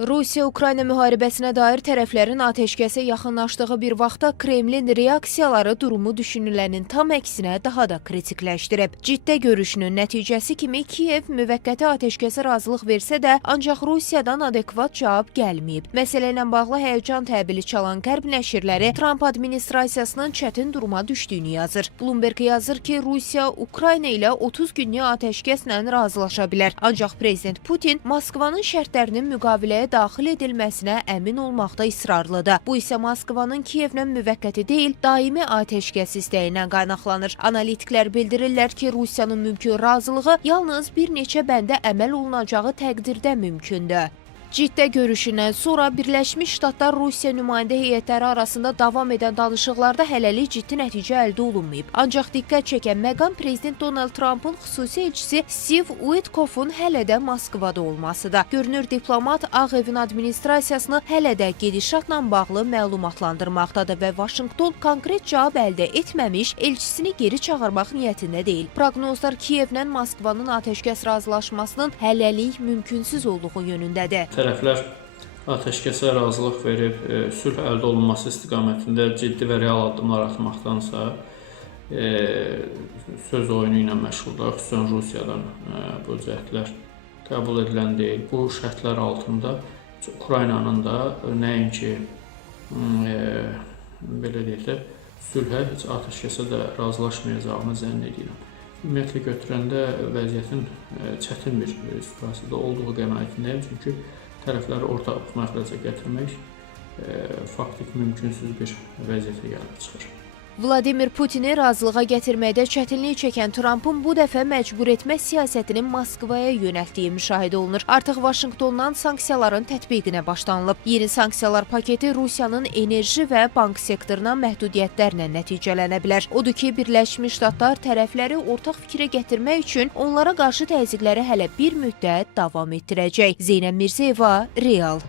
Rusiya-Ukrayna müharibəsinə dair tərəflərin atəşkəsə yaxınlaşdığı bir vaxtda Kremlin reaksiyaları durumu düşünülənin tam əksinə daha da kritikləşdirib. Ciddə görüşünün nəticəsi kimi Kiyev müvəqqəti atəşkəsə razılıq versə də, ancaq Rusiyadan adekvat cavab gəlməyib. Məsələ ilə bağlı həyəcan təbili çalan Qərb nəşrləri Trump administrasiyasının çətin duruma düşdüyünü yazır. Bloomberg yazır ki, Rusiya Ukrayna ilə 30 günlük atəşkəslə razılaşa bilər. Ancaq prezident Putin Moskvanın şərtlərinin müqaviləyə daxil edilməsinə əmin olmaqda israrlıdır. Bu isə Moskvanın Kiyevlə müvəqqəti deyil, daimi atəşkəs istəyindən qaynaqlanır. Analitiklər bildirirlər ki, Rusiyanın mümkün razılığı yalnız bir neçə bəndə əməl olunacağı təqdirdə mümkündür. Ciddə görüşündən sonra Birləşmiş Ştatlar Rusiya nümayəndə heyətləri arasında davam edən danışıqlarda hələlik ciddi nəticə əldə olunmayıb. Ancaq diqqət çəkən məqam prezident Donald Trump'ın xüsusi elçisi Steve Witkoff'un hələ də Moskvada olmasıdır. Görünür, diplomat Ağ Evin administrasiyasını hələ də gedişatla bağlı məlumatlandırmaqdadır və Vaşinqton konkret cavab əldə etməmiş elçisini geri çağırmaq niyyətində deyil. Proqnozlar Kiyevlə Moskvanın atəşkəs razılaşmasının hələlik mümkünsüz olduğu yönündədir. Tərəflər atəşkəsə razılıq verib, sülh əldə olunması istiqamətində ciddi və real addımlar atmaqdansa, söz oyunu ilə məşğuldur. Xüsusən Rusiyadan bu cəhdlər qəbul edilən deyil. Bu şərtlər altında Ukraynanın da nəinki belə deyək də, sülhə, heç atəşkəsə də razılaşmayacağını zənn edirəm. Ümumiyyətlə götürəndə vəziyyətin çətin bir situasiyada olduğu qənaətindəyim, çünki tərəfləri ortaq məxrəcə gətirmək faktik mümkünsüz bir vəziyyətə gəlib çıxır. Vladimir Putini razılığa gətirməkdə çətinlik çəkən Trump'ın bu dəfə məcbur etmə siyasətinin Moskvaya yönəltdiyi müşahidə olunur. Artıq Vaşinqtondan sanksiyaların tətbiqinə başlanılıb. Yeni sanksiyalar paketi Rusiyanın enerji və bank sektoruna məhdudiyyətlərlə nəticələnə bilər. Odur ki, Birləşmiş Ştatlar tərəfləri ortaq fikrə gətirmək üçün onlara qarşı təzyiqləri hələ bir müddət davam etdirəcək. Zeynəb Mirzəyeva, Real.